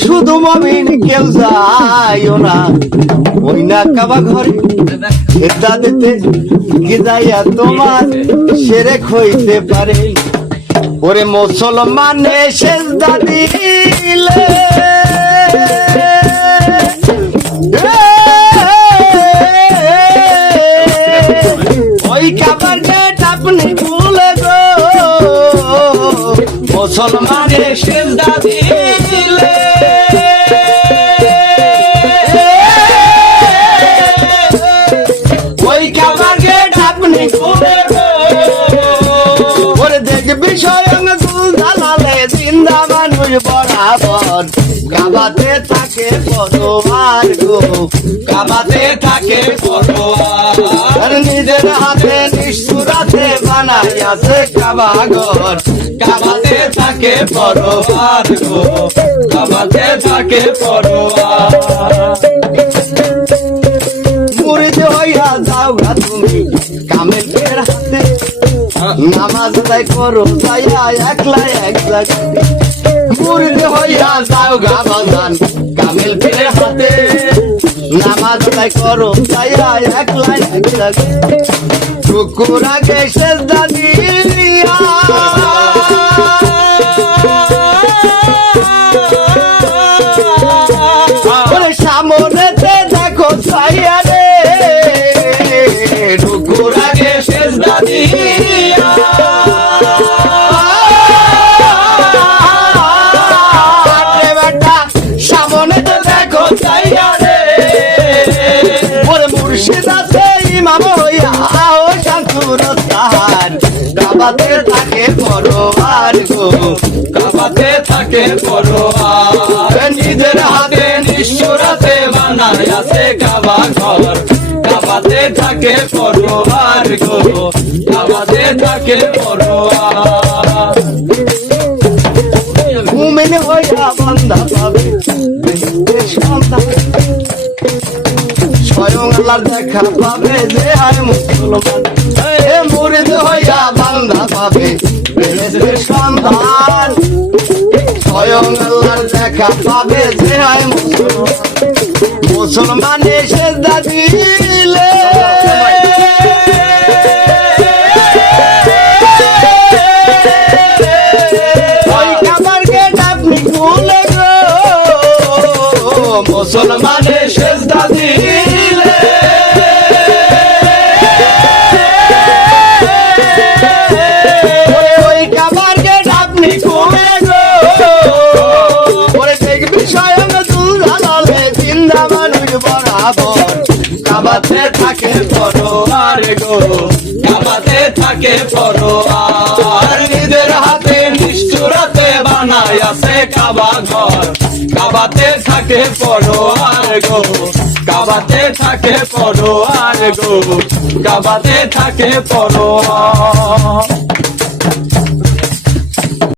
শুধু মমিন কেউ যাইও না ওই না কাবা ঘরে সেটা দিতে কি যাইয়া তোমার সেরে হইতে পারে ওরে মুসলমানে সেজদা দিলে ওই কাবার গেট আপনি ভুলে গো মুসলমানে সেজদা দিলে ওই কাবার গেট আপনি ভুলে গো ওরে দেখবি স্বয়ং দুল দালালে জিন্দা মানুষ বরাবর কাবাতে থাকে পরোয়ার গো কাবাতে থাকে পরোয়ার নিজের হাতে নিষ্ঠুরাতে বানাইয়াছে কাবা ঘর কাবাতে থাকে পরোয়ার গো কাবাতে থাকে পরোয়ার মুরিদ হইয়া যাও গা তুমি কামেলের হাতে নামাজ আদায় করো যাইয়া একলা এক জায়গায় মুরিদ হইয়া যাও গা বাজান কামেল পীরের হাতে নামাজ আদায় করো যাইয়া একলা এক জায়গায় টুকুরা কে সেজদা দিয়া সামনেতে দেখো ছাইয়া রে টুকুরা কে সেজদা দিয়া সামনেতে দেখো ছাইয়া রে ওরে মুর্শিদ আছে ইমাম হইয়া ও শামসুর তাহার কাবাতে থাকে পরোয়ার গো কাবাতে থাকে পরোয়ার নিজের হাতে নিষ্ঠুরাতে বানাইয়াছে কাবা ঘর কাবাতে থাকে পরোয়ার গো কাবাতে থাকে পরোয়ার মুমিন হইয়া বান্দা পাবে সন্তান স্বয়ং আল্লাহর দেখা পাবে যে হয় মুসলমান এ মুরিদ হইয়া বান্দা পাবে বেহেশতের সন্তান স্বয়ং আল্লাহর দেখা পাবে যে হয় মুসলমান মুসলমানে সেজদা দিলে ওই কাবার গেট আপনি ভুলে গো মুসলমানে সেজদা দিলে ওই কাবার গেট আপনি ভুলে গো ওরে দেখবি স্বয়ং দুল দালালে জিন্দা মানুষ বরাবর কাবাতে থাকে পরোয়ার গো কাবাতে থাকে পরোয়ার নিজের হাতে নিষ্ঠুরাতে বানাইয়াছে কাবা ঘর কাবাতে থাকে পরোয়ার গো কাবাতে থাকে পরোয়ার গো কাবাতে থাকে পরোয়ার